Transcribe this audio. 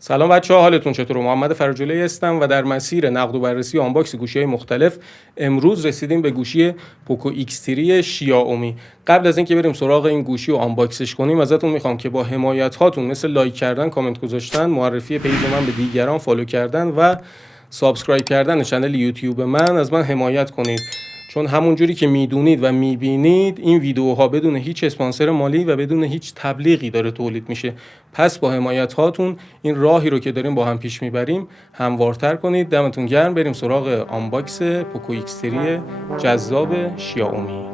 سلام بچه‌ها، حالتون چطوره؟ محمد فرجلی هستم و در مسیر نقد و بررسی آنباکس گوشی‌های مختلف امروز رسیدیم به گوشی پوکو X3 شیائومی. قبل از اینکه بریم سراغ این گوشی و آنباکسش کنیم ازتون میخوام که با حمایت هاتون مثل لایک کردن، کامنت گذاشتن، معرفی پیج من به دیگران، فالو کردن و سابسکرایب کردن کانال یوتیوب من از من حمایت کنید. چون همون جوری که میدونید و میبینید این ویدئوها بدون هیچ اسپانسر مالی و بدون هیچ تبلیغی داره تولید میشه. پس با حمایت هاتون این راهی رو که داریم با هم پیش میبریم هموارتر کنید. دمتون گرم. بریم سراغ آنباکس پوکو X3 جذاب شیائومی.